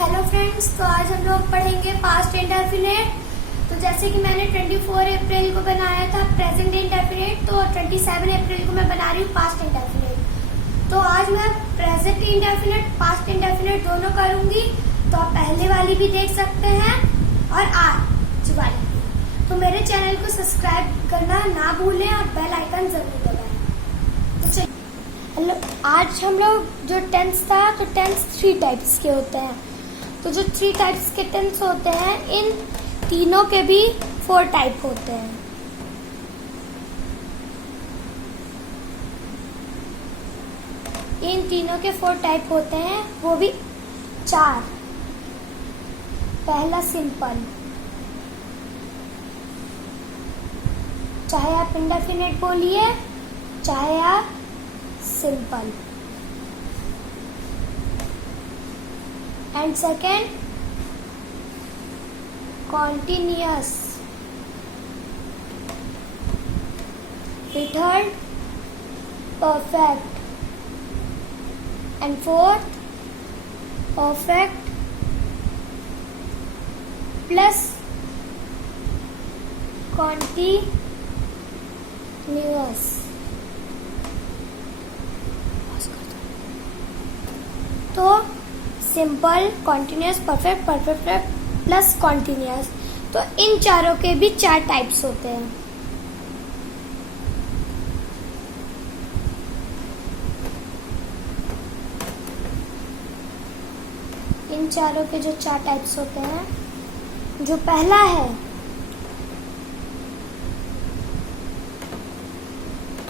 Hello friends, तो आज हम लोग पढ़ेंगे पास्ट इंडेफिनिट। तो जैसे कि मैंने 24 अप्रैल को बनाया था प्रेजेंट इंडेफिनिट, तो 27 अप्रैल को मैं बना रही हूँ पास्ट इंडेफिनिट। तो आज मैं प्रेजेंट इंडेफिनिट पास्ट इंडेफिनिट दोनों करूंगी। तो आप पहले वाली भी देख सकते हैं और आज वाली भी। तो मेरे चैनल को सब्सक्राइब करना ना भूलें और बेल आइकन जरूर दबाएं। तो चलिए, आज हम लोग जो टेंस था, तो टेंस 3 टाइप्स के होते हैं। तो जो 3 टाइप्स के टेंस होते हैं, इन तीनों के भी 4 टाइप होते हैं। इन तीनों के 4 टाइप होते हैं, वो भी 4। पहला सिंपल, चाहे आप इंडेफिनिट बोलिए चाहे आप simple. And second continuous. Third perfect. And fourth perfect plus continuous. तो simple, continuous, perfect, perfect plus continuous. तो इन चारों के भी 4 टाइप्स होते हैं। इन चारों के जो 4 टाइप्स होते हैं, जो पहला है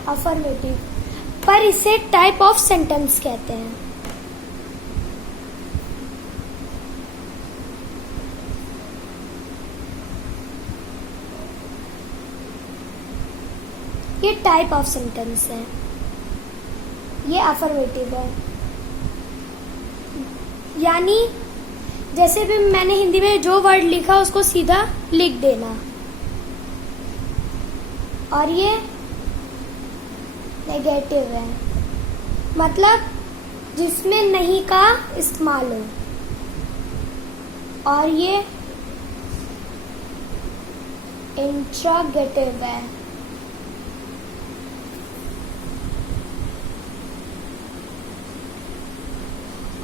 अफर्मेटिव, पर इसे टाइप ऑफ सेंटेंस कहते हैं। ये टाइप ऑफ सेंटेंस है, ये अफर्मेटिव है। यानी जैसे भी मैंने हिंदी में जो वर्ड लिखा उसको सीधा लिख देना। और ये नेगेटिव है, मतलब जिसमें नहीं का इस्तेमाल हो। और ये इंट्रोगेटिव है,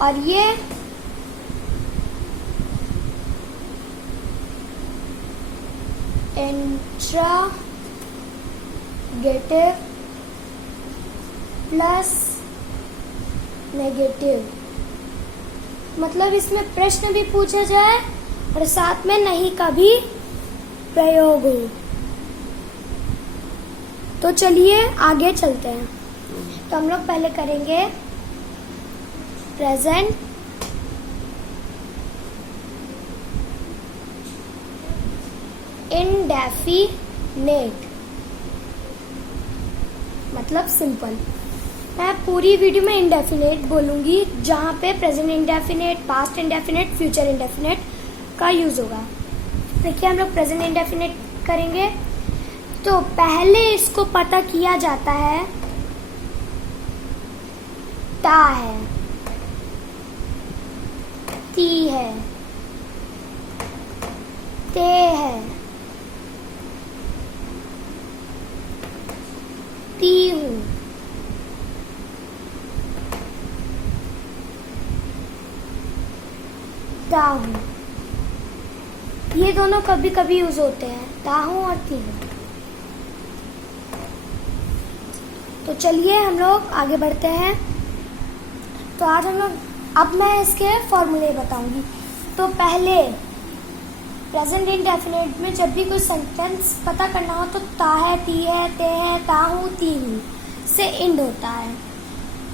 और ये इंट्रोगेटिव प्लस नेगेटिव, मतलब इसमें प्रश्न भी पूछा जाए और साथ में नहीं का भी प्रयोग हो। तो चलिए आगे चलते हैं। तो हम लोग पहले करेंगे प्रेजेंट इंडेफिनिट, मतलब सिंपल। मैं पूरी वीडियो में इंडेफिनिट बोलूंगी, जहां पे present indefinite, past indefinite, future indefinite का यूज होगा। देखिए, हम लोग प्रेजेंट इंडेफिनिट करेंगे। तो पहले इसको पता किया जाता है, ता है, ती है, ते है, ती हूं, ता हूं। ये दोनों कभी कभी यूज होते हैं, ता हूं और ती हूं। तो चलिए हम लोग आगे बढ़ते हैं। तो आज हम लोग, अब मैं इसके फॉर्मूले बताऊंगी। तो पहले प्रेजेंट इंडेफिनिट में जब भी कोई सेंटेंस पता करना हो, तो ता है, ती है, ते है, ता हूं, ती हूं से एंड होता है।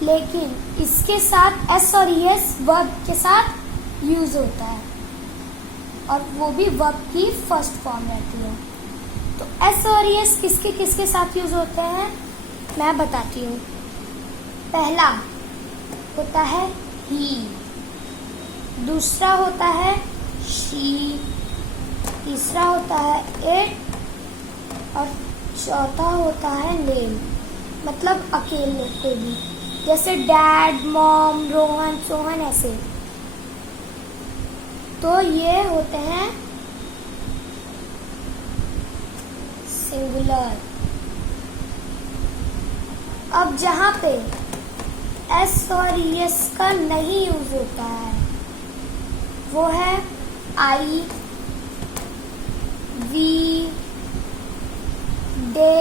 लेकिन इसके साथ एस और ईएस वर्ब के साथ यूज होता है, और वो भी वर्ब की फर्स्ट फॉर्म रहती है। तो एस और ईएस किसके किसके साथ यूज होते हैं, मैं बताती हूँ। पहला होता है ही, दूसरा होता है शी, तीसरा होता है इट, और चौथा होता है नेम, मतलब अकेले कोई भी। जैसे डैड, मॉम, रोहन, सोहन, ऐसे। तो ये होते हैं सिंगुलर। अब जहां पे एस और एस का नहीं यूज होता है वो है आई, वी, दे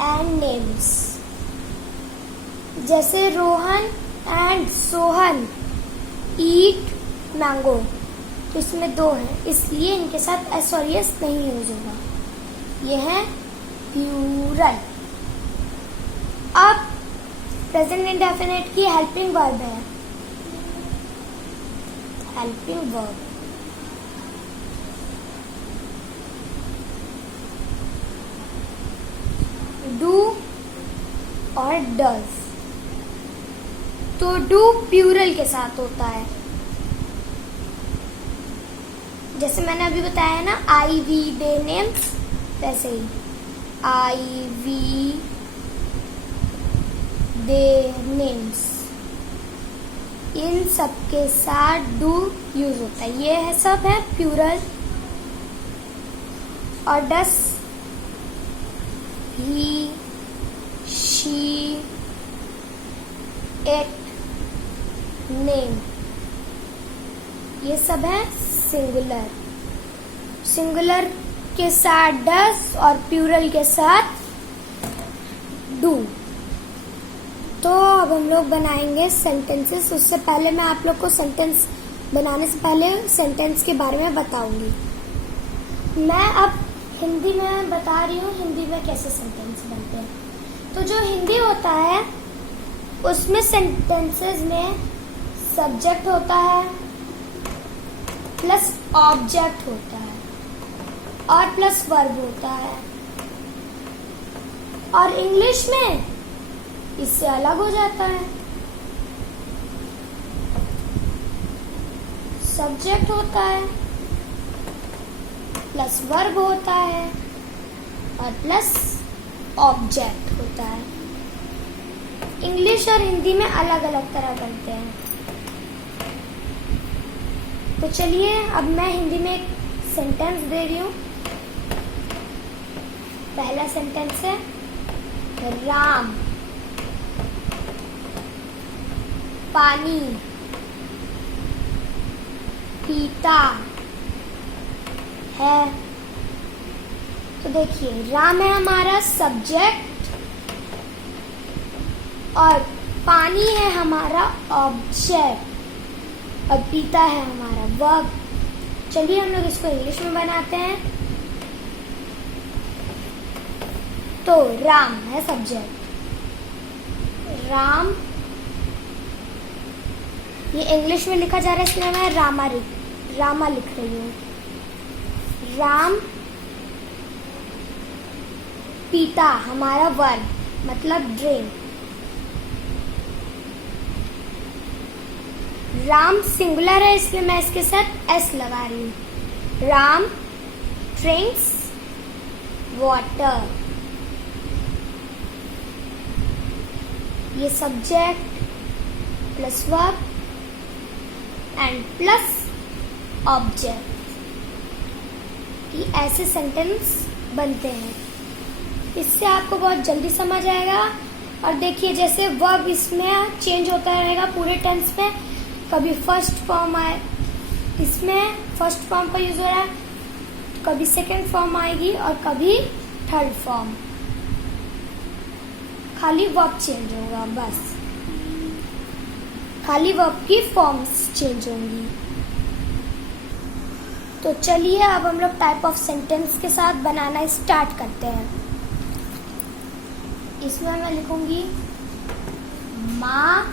एंड नेम्स। जैसे Rohan and Sohan eat mango, तो इसमें दो हैं, इसलिए इनके साथ एस और एस नहीं यूज होगा। ये है प्लूरल। अब प्रेजेंट इंडेफिनिट की हेल्पिंग वर्ब है, हेल्पिंग वर्ब। डू और डज। तो डू प्लूरल के साथ होता है, जैसे मैंने अभी बताया ना, आई, वी, दे, नेम्स, वैसे ही आई, वी, दे, नेम्स, इन सब के साथ डू यूज होता है। ये है सब है प्लूरल। और डस, ही, शी, इट, नेम, ये सब है सिंगुलर। सिंगुलर के साथ डस और प्लूरल के साथ डू। तो अब हम लोग बनाएंगे सेंटेंसेस। उससे पहले मैं आप लोग को सेंटेंस बनाने से पहले सेंटेंस के बारे में बताऊंगी। मैं अब हिंदी में बता रही हूँ, हिंदी में कैसे सेंटेंस बनते हैं। तो जो हिंदी होता है उसमें सेंटेंसेस में सब्जेक्ट होता है प्लस ऑब्जेक्ट होता है और प्लस वर्ब होता है। और इंग्लिश में इससे अलग हो जाता है, सब्जेक्ट होता है प्लस वर्ब होता है और प्लस ऑब्जेक्ट होता है। इंग्लिश और हिंदी में अलग अलग तरह बनते हैं। तो चलिए अब मैं हिंदी में एक सेंटेंस दे रही हूँ। पहला सेंटेंस है राम पानी पीता है। तो देखिए, राम है हमारा सब्जेक्ट और पानी है हमारा ऑब्जेक्ट और पीता है हमारा वर्ब। चलिए हम लोग इसको इंग्लिश में बनाते हैं। तो राम है सब्जेक्ट, राम, ये इंग्लिश में लिखा जा रहा है इसलिए मैं रामा लिख रही हूँ। राम पीता हमारा वर्ब मतलब ड्रिंक। राम सिंगुलर है इसलिए मैं इसके साथ एस लगा रही हूँ। Ram drinks water. ये subject plus verb and plus object. ये ऐसे सेंटेंस बनते हैं। इससे आपको बहुत जल्दी समझ आएगा। और देखिए, जैसे वर्ब इसमें चेंज होता रहेगा पूरे टेंस में। कभी फर्स्ट फॉर्म आए, इसमें फर्स्ट फॉर्म का यूज हो रहा है, कभी सेकंड फॉर्म आएगी और कभी थर्ड फॉर्म। खाली वर्ब चेंज होगा, बस खाली वर्ब की फॉर्म्स चेंज होंगी। तो चलिए अब हम लोग टाइप ऑफ सेंटेंस के साथ बनाना स्टार्ट करते हैं। इसमें मैं लिखूंगी माँ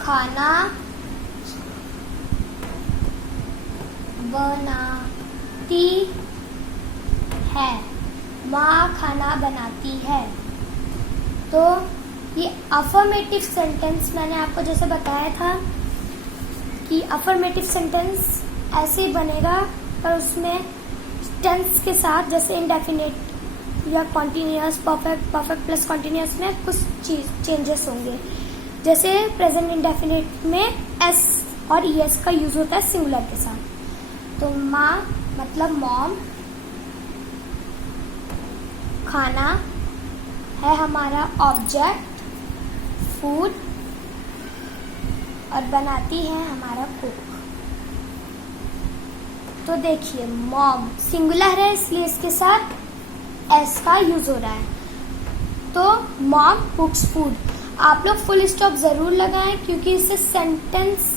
खाना बनाती है। माँ खाना बनाती है। तो ये अफर्मेटिव सेंटेंस मैंने आपको जैसे बताया था कि अफर्मेटिव सेंटेंस ऐसे ही बनेगा, पर उसमें टेंस के साथ जैसे इंडेफिनिट या कॉन्टिन्यूअस, परफेक्ट प्लस कॉन्टिन्यूअस में कुछ चेंजेस होंगे। जैसे प्रेजेंट इंडेफिनिट में एस और ईएस का यूज होता है सिंगुलर के साथ। तो माँ मतलब मॉम, खाना है हमारा ऑब्जेक्ट फूड, और बनाती है हमारा कुक। तो देखिए मॉम सिंगुलर है इसलिए इसके साथ एस का यूज हो रहा है। तो मॉम कुक्स फूड। आप लोग फुल स्टॉप जरूर लगाएं क्योंकि इससे सेंटेंस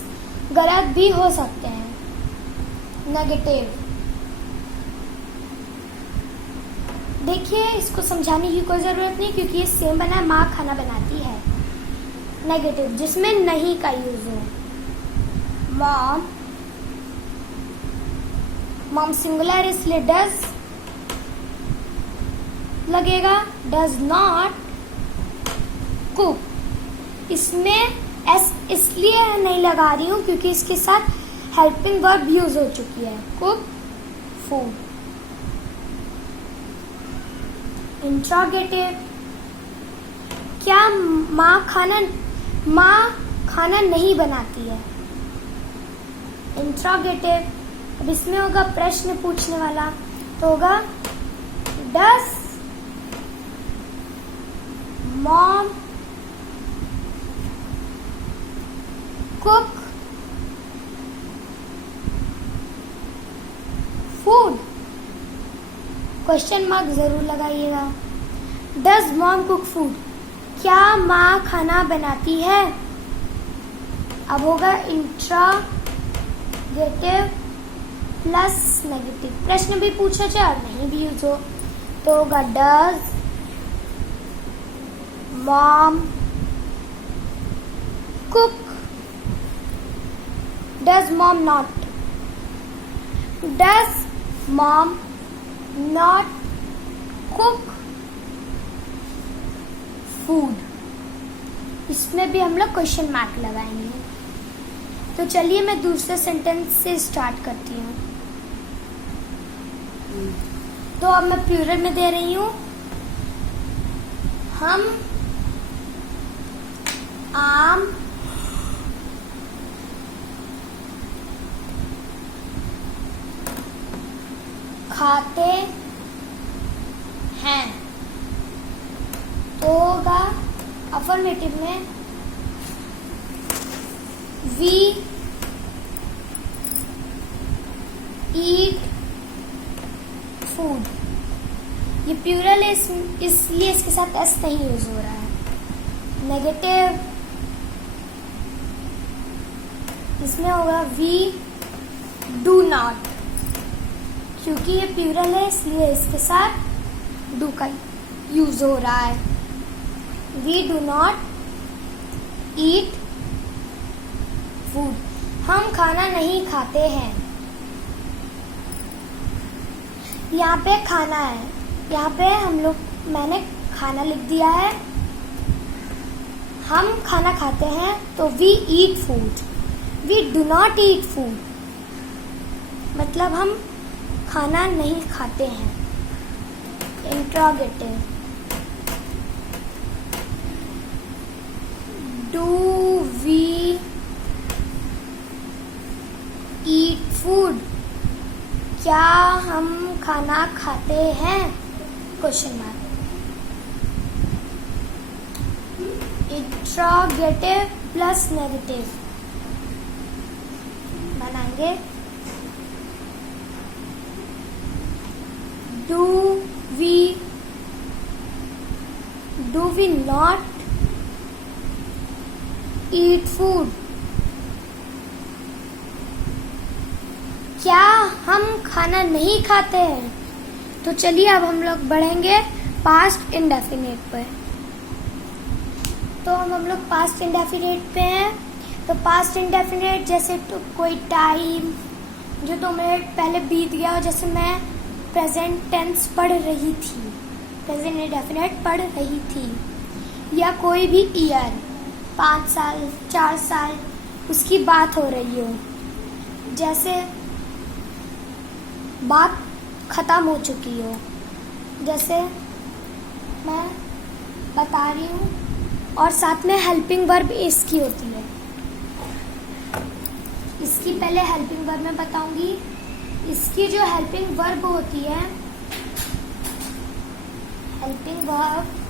गलत भी हो सकते हैं। नेगेटिव, देखिए इसको समझाने की कोई जरूरत नहीं क्योंकि ये सेम बना है, माँ खाना बनाती है। नेगेटिव जिसमें नहीं का यूज हो। मॉम सिंगुलर इसलिए डज लगेगा। डज नॉट कुक, इसमें एस इसलिए नहीं लगा रही हूँ क्योंकि इसके साथ हेल्पिंग वर्ब यूज हो चुकी है। Cook food. इंट्रोगेटिव, क्या माँ खाना नहीं बनाती है। इंट्रोगेटिव, अब इसमें होगा प्रश्न पूछने वाला, तो होगा does mom cook food. Question mark जरूर लगाइएगा। डज मॉम कुक फूड, क्या माँ खाना बनाती है। अब होगा इंट्रोगेटिव प्लस नेगेटिव, प्रश्न भी पूछा जाए और नहीं भी यूज हो तो होगा does mom cook. Does mom not, does mom not cook food. इसमें भी हम लोग क्वेश्चन मार्क लगाएंगे। तो चलिए मैं दूसरे सेंटेंस से स्टार्ट करती हूँ। तो अब मैं प्लूरल में दे रही हूँ। हम आम खाते हैं। तो होगा अफर्मेटिव में वी ईट फूड। ये प्लूरल है इसलिए इसके साथ एस नहीं यूज हो रहा है। नेगेटिव, इसमें होगा वी डू नॉट, क्योंकि ये प्लूरल है इसलिए इसके साथ डू का यूज हो रहा है। We do not eat food, हम खाना नहीं खाते हैं। यहाँ पे खाना है, यहाँ पे मैंने खाना लिख दिया है। हम खाना खाते हैं तो we eat food. We do not eat food मतलब हम खाना नहीं खाते हैं। Interrogative, do we eat food, क्या हम खाना खाते हैं। Question mark. Interrogative plus negative बनाएंगे। Do we not eat food, क्या हम खाना नहीं खाते हैं। तो चलिए अब हम लोग बढ़ेंगे पास्ट इंडेफिनिट पर। तो हम लोग पास्ट इंडेफिनिट पे हैं। तो पास्ट इंडेफिनिट जैसे तो कोई टाइम जो 2 मिनट पहले बीत गया हो, जैसे मैं प्रेजेंट टेंस पढ़ रही थी, प्रेजेंट इंडेफिनिट पढ़ रही थी, या कोई भी ईयर 5 साल 4 साल उसकी बात हो रही हो, जैसे बात खत्म हो चुकी हो। जैसे मैं बता रही हूँ और साथ में हेल्पिंग वर्ब इसकी होती है। इसकी पहले हेल्पिंग वर्ब मैं बताऊंगी। इसकी जो हेल्पिंग वर्ब होती है, हेल्पिंग वर्ब